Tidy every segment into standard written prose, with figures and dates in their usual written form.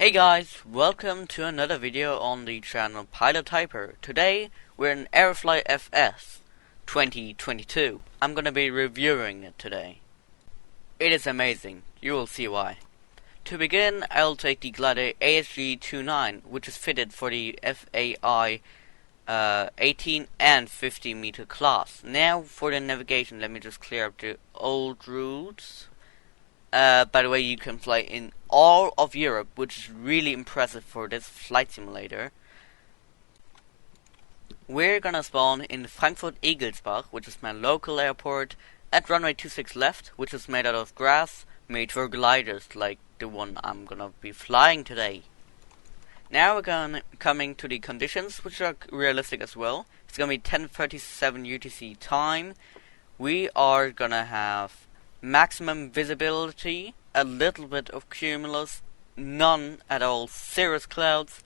Hey guys, welcome to another video on the channel Pilot Typer. Today we're in Aerofly FS2022. I'm gonna be reviewing it today. It is amazing, you will see why. To begin, I'll take the glider ASG29, which is fitted for the FAI 18 and 50 meter class. Now for the navigation, let me just clear up the old routes. By the way, you can fly in all of Europe, which is really impressive for this flight simulator. We're gonna spawn in Frankfurt Egelsbach, which is my local airport, at runway 26 left, which is made out of grass, made for gliders like the one I'm gonna be flying today. Now we're coming to the conditions, which are realistic as well. It's gonna be 10:37 UTC time. We are gonna have maximum visibility, a little bit of cumulus, none at all cirrus clouds,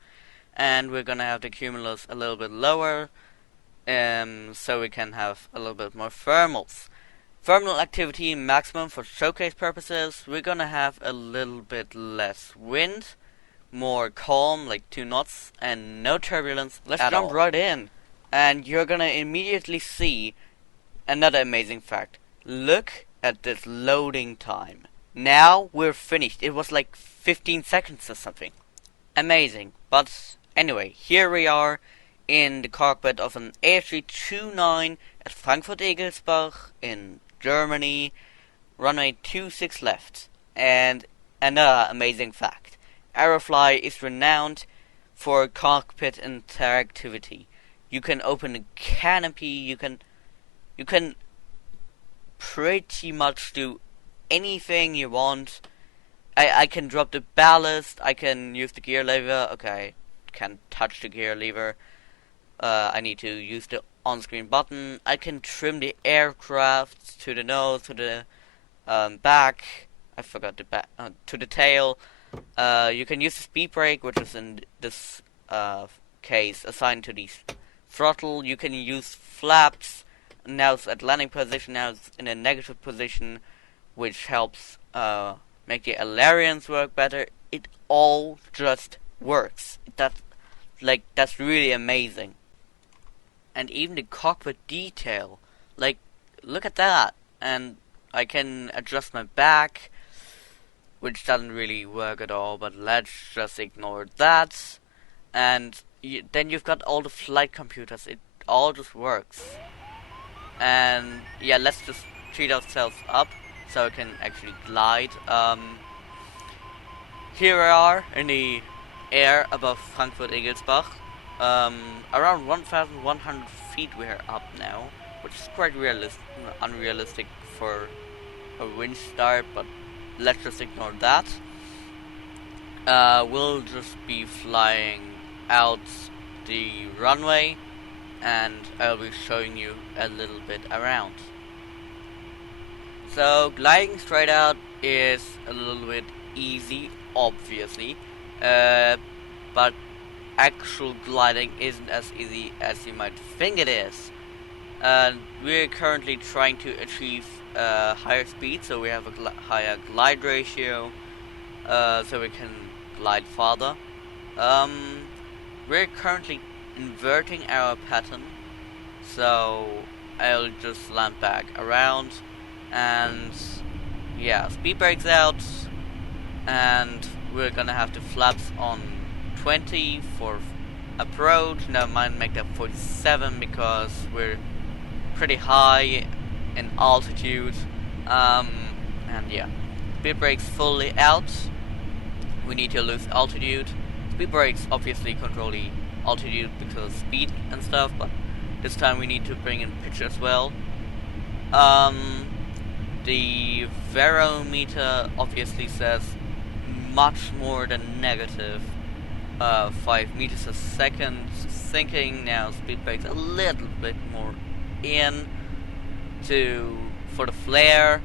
and we're gonna have the cumulus a little bit lower, so we can have a little bit more thermals. Thermal activity maximum for showcase purposes. We're gonna have a little bit less wind, more calm, like 2 knots, and no turbulence. Let's jump right in, and you're gonna immediately see another amazing fact. Look at this loading time. Now we're finished. It was like 15 seconds or something. Amazing. But anyway, here we are in the cockpit of an ASG29 at Frankfurt Egelsbach in Germany, runway 26 left. And another amazing fact. Aerofly is renowned for cockpit interactivity. You can open a canopy, you can pretty much do anything you want. I can drop the ballast, I can use the gear lever. Okay, can't touch the gear lever. I need to use the on-screen button. I can trim the aircraft to the nose, to the back. I forgot the back, to the tail. You can use the speed brake, which is in this case assigned to the throttle. You can use flaps. Now it's at landing position, now it's in a negative position, which helps make the ailerons work better. It all just works. That's really amazing. And even the cockpit detail, like, look at that. And I can adjust my back, which doesn't really work at all, but let's just ignore that. And then you've got all the flight computers. It all just works. And yeah, let's just treat ourselves up so we can actually glide. Here we are in the air above Frankfurt Egelsbach. Around 1,100 feet we're up now, which is quite unrealistic for a wind start, but let's just ignore that. We'll just be flying out the runway, and I'll be showing you a little bit around. So gliding straight out is a little bit easy, obviously, but actual gliding isn't as easy as you might think it is. We're currently trying to achieve higher speed, so we have a higher glide ratio, so we can glide farther. We're currently inverting our pattern, so I'll just land back around, and yeah, speed brakes out, and we're gonna have the flaps on 20 for approach. Never mind, make that 47 because we're pretty high in altitude. And yeah, speed brakes fully out. We need to lose altitude. Speed brakes obviously control the altitude because of speed and stuff, but this time we need to bring in pitch as well. The barometer obviously says much more than negative 5 meters a second. Thinking now speed brakes a little bit more in for the flare,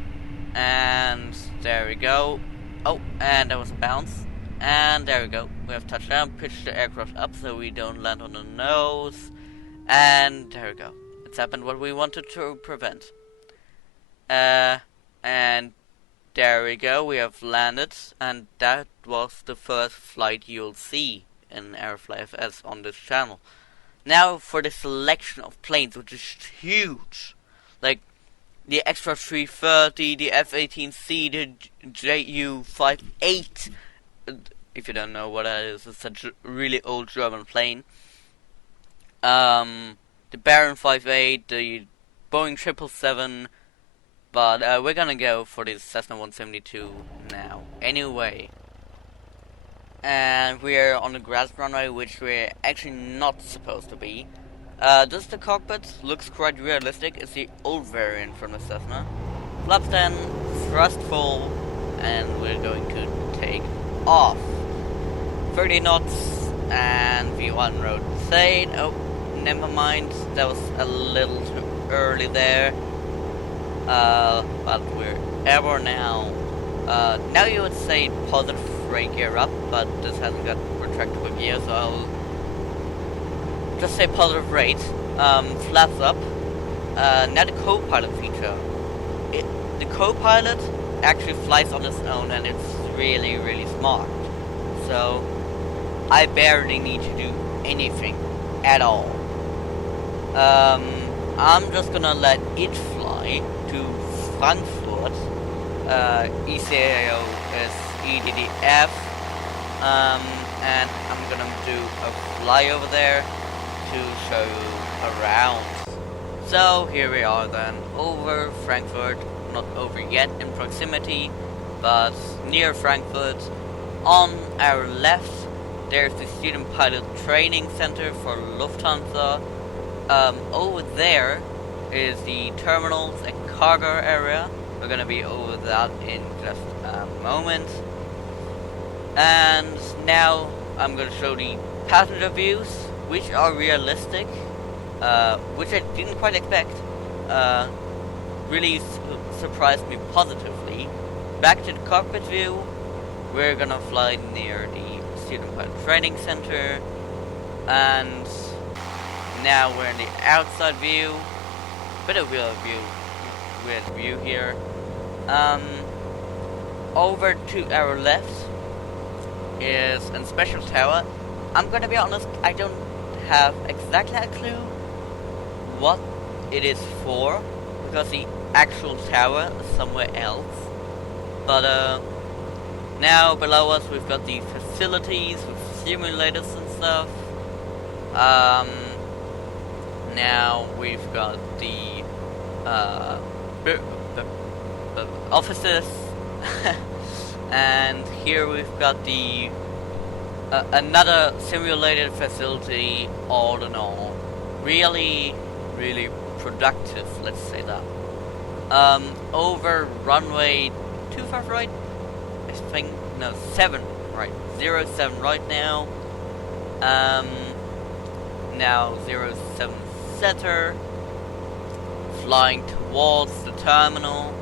and there we go. Oh, and there was a bounce. And there we go. We have touchdown. Pitch the aircraft up so we don't land on the nose. And there we go. It's happened what we wanted to prevent. And there we go, we have landed, and that was the first flight you'll see in Aerofly FS on this channel. Now for the selection of planes, which is huge. Like the Extra 330, the F-18C, the Ju-58. If you don't know what that is, it's a really old German plane. The Baron 58, the Boeing 777, but we're gonna go for the Cessna 172 now. Anyway, and we're on the grass runway, which we're actually not supposed to be. This is the cockpit, looks quite realistic. It's the old variant from the Cessna. Flaps 10, thrust full, and we're going to take off. 30 knots, and V1 rotate. Oh, never mind, that was a little too early there. But we're airborne now. Now you would say positive rate gear up, but this hasn't got retractable gear, so I'll just say positive rate. Flaps up. Now the co-pilot feature. The co-pilot actually flies on its own, and it's really, really smart. So I barely need to do anything at all. I'm just gonna let it fly to Frankfurt. ECAO is EDDF, and I'm gonna do a fly over there to show you around. So here we are then, over Frankfurt, not over yet in proximity, but near Frankfurt. On our left, there's the Student Pilot Training Center for Lufthansa. Over there is the terminals and cargo area. We're gonna be over that in just a moment. And now I'm gonna show the passenger views, which are realistic, which I didn't quite expect. Really surprised me positively. Back to the cockpit view, we're gonna fly near the Student Pilot Training Center, and now we're in the outside view. Bit of weird view here. Over to our left is a special tower. I'm gonna be honest, I don't have exactly a clue what it is for, because the actual tower is somewhere else. But now below us we've got the facilities with simulators and stuff. Now we've got the offices, and here we've got the another simulated facility. All in all, really productive, let's say that. Over runway 25 right, I think, no, 7 right, 07 right now. Now 07 center, flying towards the terminal.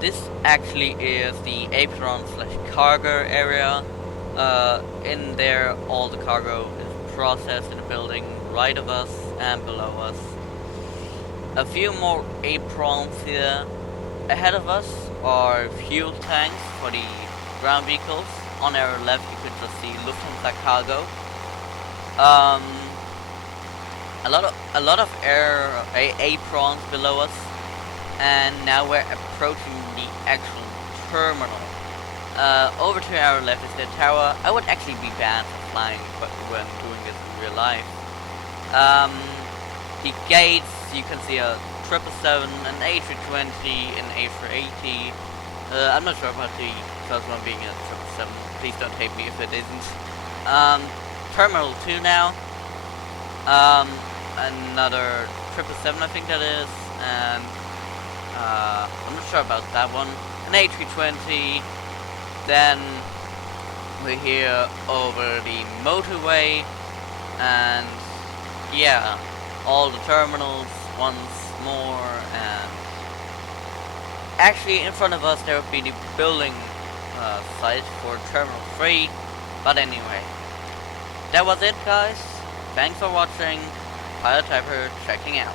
This actually is the apron/cargo area. In there, all the cargo is processed in the building right of us and below us. A few more aprons here. Ahead of us are fuel tanks for the ground vehicles. On our left, you could just see Lufthansa cargo. A lot of aprons below us, and now we're approaching the actual terminal. Over to our left is the tower. I would actually be bad at flying when doing this in real life. The gates, you can see a 777, an A320, an A380. I'm not sure about the first one being a 777. Please don't hate me if it isn't. Terminal 2 now. Another 777, I think that is, and I'm not sure about that one. An A320. Then we're here over the motorway, and yeah, all the terminals once more. And actually, in front of us there will be the building site for Terminal 3. But anyway, that was it, guys. Thanks for watching. Pilot Typer checking out.